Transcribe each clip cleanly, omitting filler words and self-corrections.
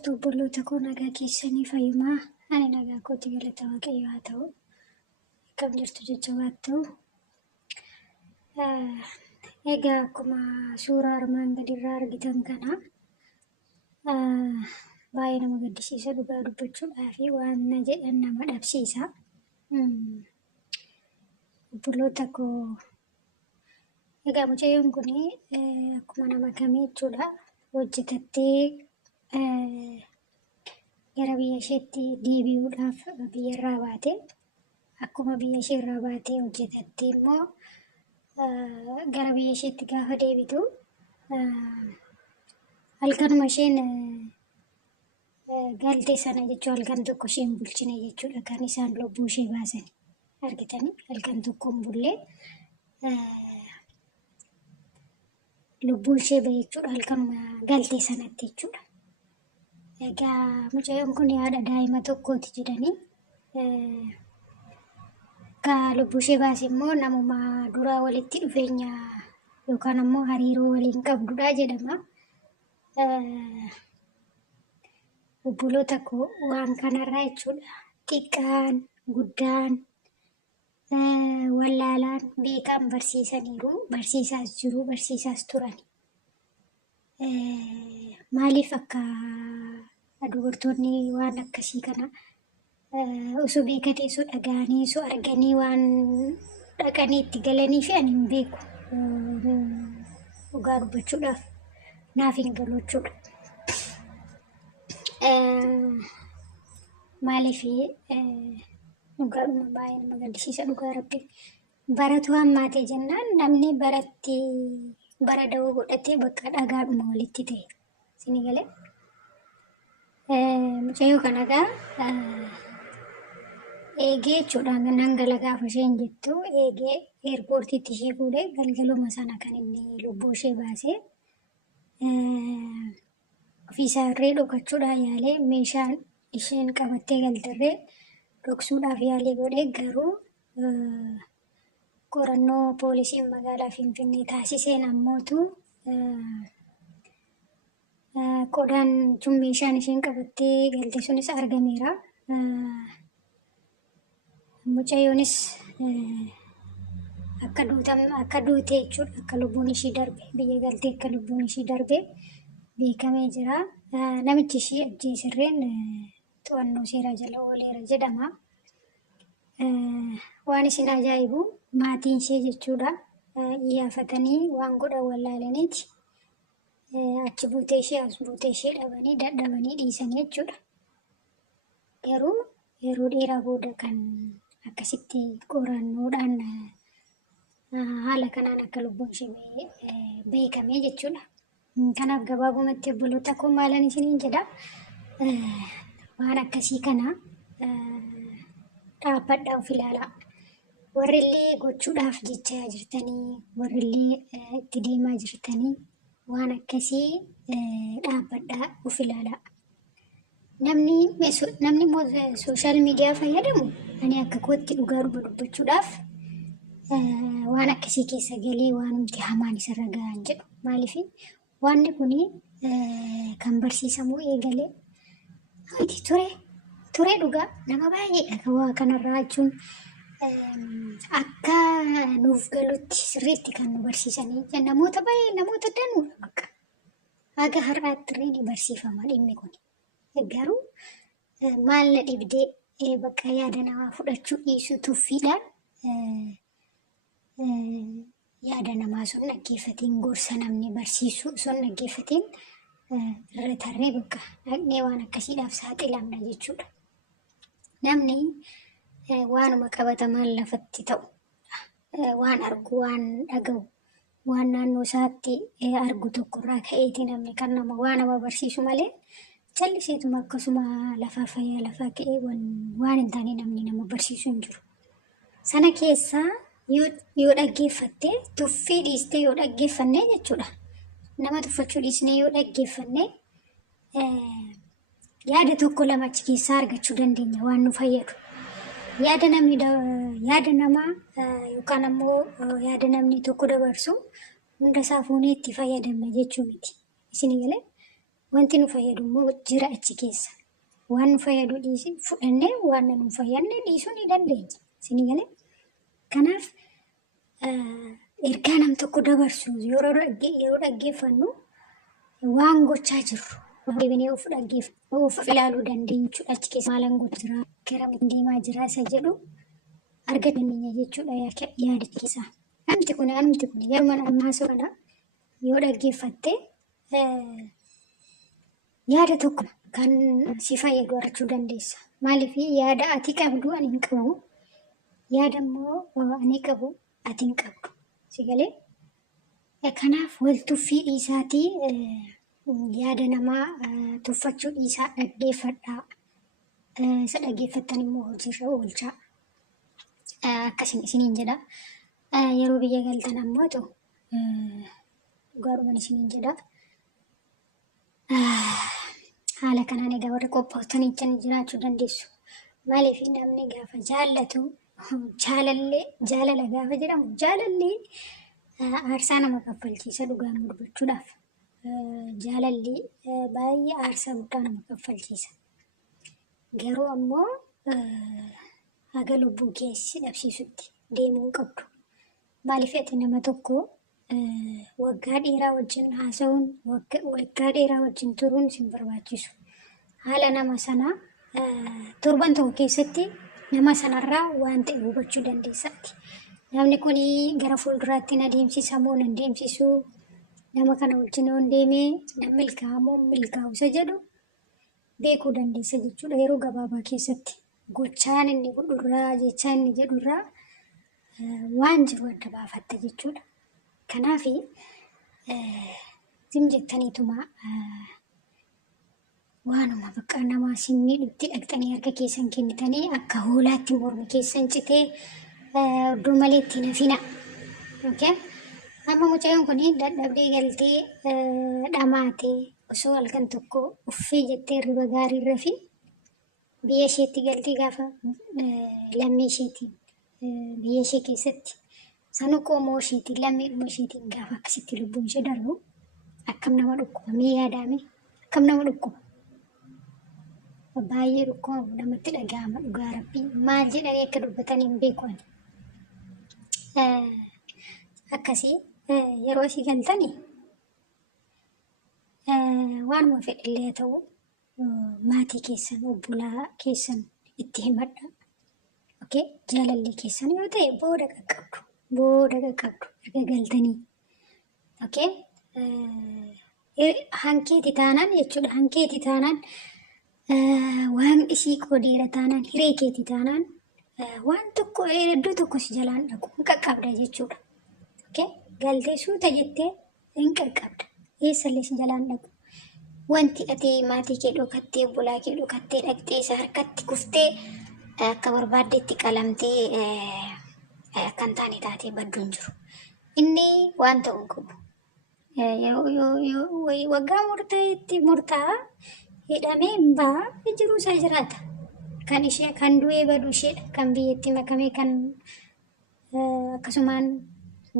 jirtu obboloota koo nagaa keessanii fayyumaa ani nagaa kooti galata waaqayyoo haa ta'u akkam jirtu jajjabaattu. Egaa akkuma suuraa armaan gadiirraa argitan kana baay'ee nama gaddisiisa dhugaa dubbachuudhaa fi waan na jedhan nama dhabsiisa. Obboloota koo egaa mucayyoon kun akkuma nama kamii jechuudha hojjetattee gara biyya isheetti deebi'uudhaaf biyya irraa baate akkuma biyya ishee irraa baatee hojjetattee immoo gara biyya isheetti gaafa deebitu halkanuma isheen galtee sana jechuun halkan tokko isheen bulchine jechuudha kan isaan lubbuu ishee baasan argitanii halkan tokko hin bullee lubbuu ishee bahe jechuudha halkanuma galtee sanatti jechuudha. Egaa mucayyoon kun haadha daa'ima tokkooti jedhanii ka lubbuu ishee baase immoo namuma duraa walitti dhufeenya yookaan ammoo hariiroo waliin qabdudha jedhama. Obboloota koo waan kanarraa jechuudha xiqqaan guddaan wallaalaan beekaan barsiisaniiru barsiisaas jiru barsiisaas turan. Maaliif akka dubartoonni waan akkasii kana osoo beekatee osoo dhaga'anii osoo arganii waan dhaqanii itti galanii fi ani hin beeku dhugaa dubbachuudhaaf naaf hin galu jechuudha. Maaliif dhugaadhuma baay'ee nama gaddisiisa dhugaa rabbi baratu hammaatee jennaan namni baratti bara dawoo godhatee bakka dhagaadhuma walitti ta'e isinii galee. Mucayyoo kana egaa eegee jechuudha nangala gaafa isheen jettu eegee eerpoortiitti ishee fuudhee galgaluma sana kan inni lubbuu ishee baasee ofiisaa irree dhokachuudhaan yaalee meeshaan isheen qabattee galterree dhoksuudhaaf yaalee godhee garuu qorannoo poolisiin magaalaa Finfinnee taasiseen ammootu qodaan sun meeshaan isheen qabattee galte sunis argameera. Mucayyoonis akka duute jechuudha akka lubbuun ishii darbe biyya galtee akka lubbuun ishii darbe beekamee jira. Namichi ishii ajjeesirreen to'annoo seeraa jala ooleera jedhama. Waan isin ajaa'ibu maatiin ishee jechuudha iyyafatanii waan godhan wallaalaniiti. Achi buutee ishee as buutee ishee dhabanii dadhabanii dhiisanii jechuudha. Garuu yeroo dheeraa booda kan akkasitti qorannoodhaan haala kanaan akka lubbuun ishee beekamee jechuudha. Kanaaf gabaabumatti obboloota koo maalan isiniin jedha waan akkasii kana dhaabbadhaa of ilaalaa. Warrillee gochuudhaaf jechaa jirtanii warrillee itti deemaa jirtanii waan akkasii dhaabbadhaa of ilaalaa. Namni sooshaal miidiyaa fayyadamu ani akka kootti dhugaa dubbachuudhaaf waan akkasii keessa galee waan nuti hamaan isarra gahan jedhu. Maaliif waanni kun kan barsiisamuu eegalee ture dhugaa nama baay'eedha waa kanarraa jechuun akka nuuf galutti sirriitti kan nu barsiisanii namoota baay'ee namoota danuudha bakka haga har'aatti illee ni barsiifama dhimmi kun. Garuu maal na dhibdee bakka yaada namaa fudhachuu dhiisuu tuffiidhaan yaada namaa sun dhaggeeffatiin gorsa namni barsiisu sun dhaggeeffatiin irra tarree bakka dhaqnee waan akkasiidhaaf saaxilamna jechuudha. Namni waanuma qabatamaan lafatti ta'u waan argu waan dhaga'u waan naannoo isaatti argu tokkorraa ka'eeti namni kan nama barsiisu malee calliseetuma akkasuma lafaa fayyaa lafaa ka'ee waan hin taane namni nama barsiisu hin jiru. Sana keessaa yoo dhaggeeffattee tuffii dhiistee yoo dhaggeeffannee jechuudha. Nama tuffachuu dhiisnee yoo dhaggeeffannee yaada tokko lama achi keessaa argachuu dandeenya waan nu fayyadu. Yaada namaa yookaan ammoo yaada namni tokko dabarsu hunda isaa fuunee itti fayyadamna jechuu miti. Isin galee wanti nu fayyadu immoo jira achi keessa. Waan nu fayyadu fudhannee waan nu fayyadne dhiisuu ni dandeenya. Isinii galee? Kanaaf ergaa nam tokko dabarsu yeroo dhaggeeffannu waan gochaa jirru deebinee of ilaaluu dandeenya jechuudha. Achi keessa maalan gochaa jira, garamitti deemaa jira isa jedhu argachuu dandeenya jechuudha yaadachiisa. Namti kun yeroo mana ammaasoo kana yoo dhaggeeffatte yaada tokko kan si fayyadu argachuu dandeessa. Maaliif yaada ati qabdu ani hin qabu, yaada immoo ani qabu ati hin qabdu. Si galee? Kanaaf wal tuffii dhiisaatii yaada namaa tuffachuu dhiisaa dhaggeeffadhaa. Isa dhaggeeffattan immoo hojiirra oolchaa. Akkasiin isiniin jedha. Yeroo biyya galtan ammoo dhugaadhumaan isiniin jedha. Haala kanaan egaa warri qophootanii jiraachuu dandeessu. Maaliif namni gaafa jaallatu jaalala gaafa jedhamu jaalalli aarsaa nama kaffalchiisa dhugaan dubbachuudhaaf. Jaalalli baay'ee aarsaa guddaa nama kaffalchiisa. Garuu ammoo haga lubbuu keessi dhabsiisutti deemuu qabdu. Maaliif ati nama tokko waggaa dheeraa wajjin haasa'uun, waggaa dheeraa wajjin turuun isin barbaachisu. Haala nama sanaa torban tokko keessatti nama sanarraa waan ta'e hubachuu dandeessaati. Namni kun gara fuulduraatti na deemsisa moo na deemsisu, nama kana wajjin yoo deemee na milkaa'a moo milkaa'u isa jedhu beekuu dandeessa jechuudha. Yeroo gabaabaa keessatti gochaan inni godhurraa, jechaan inni jedhurraa waan jiru adda baafatta jechuudha. Kanaaf sim jettaniituma waanuma bakka nama miidhutti dhaqxanii harka keessan kennitanii akka hoolaatti mormi keessan citee iddoo malee itti nafina. Amma mucayyoon kun dadhabdee galtee dhamaatee osoo halkan tokko uffee jettee riba gaarii rafi biyya isheetti galtee gaafa lammii isheetiin biyya ishee keessatti sanuu qoomoo isheetiin lammiidhuma isheetiin gaafa akkasitti lubbuun ishee darbu akkam nama dhukkuba mee yaadame akkam nama dhukkuba. Baay'ee dhukkuba namatti dhaga'ama dhugaa rabbii maal jedhanii akka dubbatan hin beeku ani. Akkasii yeroo isii galtanii waanuma fedhillee ta'u maatii keessan obbolaa keessan itti himadha. Jaalalli keessan yoo ta'e booda qaqqabdu erga galtanii. Hankeeti taanaan jechuudha. Hankeeti taanaan waan isii qoodeera taanaan hiree keeti taanaan waan tokko iddoo tokko si jalaan dhaqu hin qaqqabda jechuudha. Galtee suuta jettee hin qaqqabda. Eessallee si jalaan dhaqu. Wanti ati maatii kee dhokattee obbolaa kee dhokattee dhaqxee isa harkatti kuftee akka barbaaddeetti qalamtee kan taane taatee badduun jiru. Inni waan ta'u hin qabu. Waggaa murtaa'etti murtaa'a hidhamee hin ba'a jiruu isaa jiraata. Kan ishee kan du'ee badu isheedha. Kan biyyatti makamee kan akkasumaan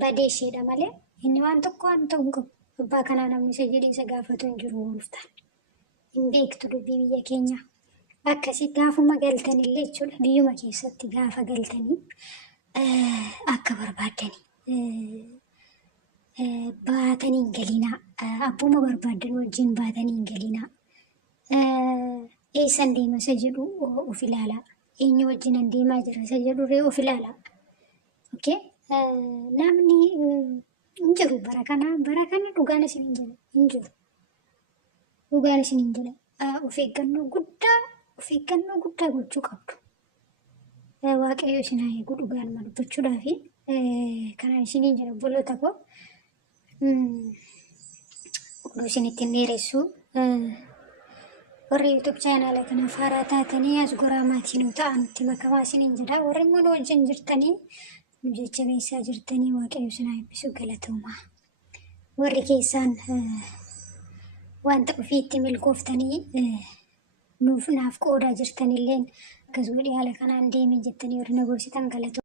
badee isheedha malee inni waan tokko waan ta'u hin qabu. Abbaa kanaa namni isa jedhee isa gaafatu hin jiru ooluftaan. Hin beektu dubbii biyya keenyaa. Akkasii gaafuma galtanillee jechuudha biyyuma keessatti gaafa galtanii akka barbaadanii baatanii hin galinaa. Abbuma barbaadan wajjin baatanii hin galinaa. Eessan deema isa jedhu of ilaalaa. Eenyu wajjin an deemaa jira isa jedhurree of ilaalaa. Namni hin jiru bara kana dhugaan isin hin jira hin jiru. Dhugaan isin hin jira. Of eeggannoo guddaa gochuu qabdu. Waaqayyo isin haa eegu dhugaan ma dubbachuudhaaf kanaan isin hin jira obboloota koo. Oduu isin ittiin dheeressu warri YouTube chaanaala kana faaraa taatanii as goraa maatii nu ta'an itti makamaa isin hin jira. Warri immoo wajjin jirtanii nu jajjabeessaa jirtanii waaqayyo isin haa eebbisu galatoomaa. Warri keessaan wanta ofiitti milkooftanii naaf qoodaa jirtanilleen akkasuma haala kanaan deemee jettanii warri na gorsitan galatoomaa.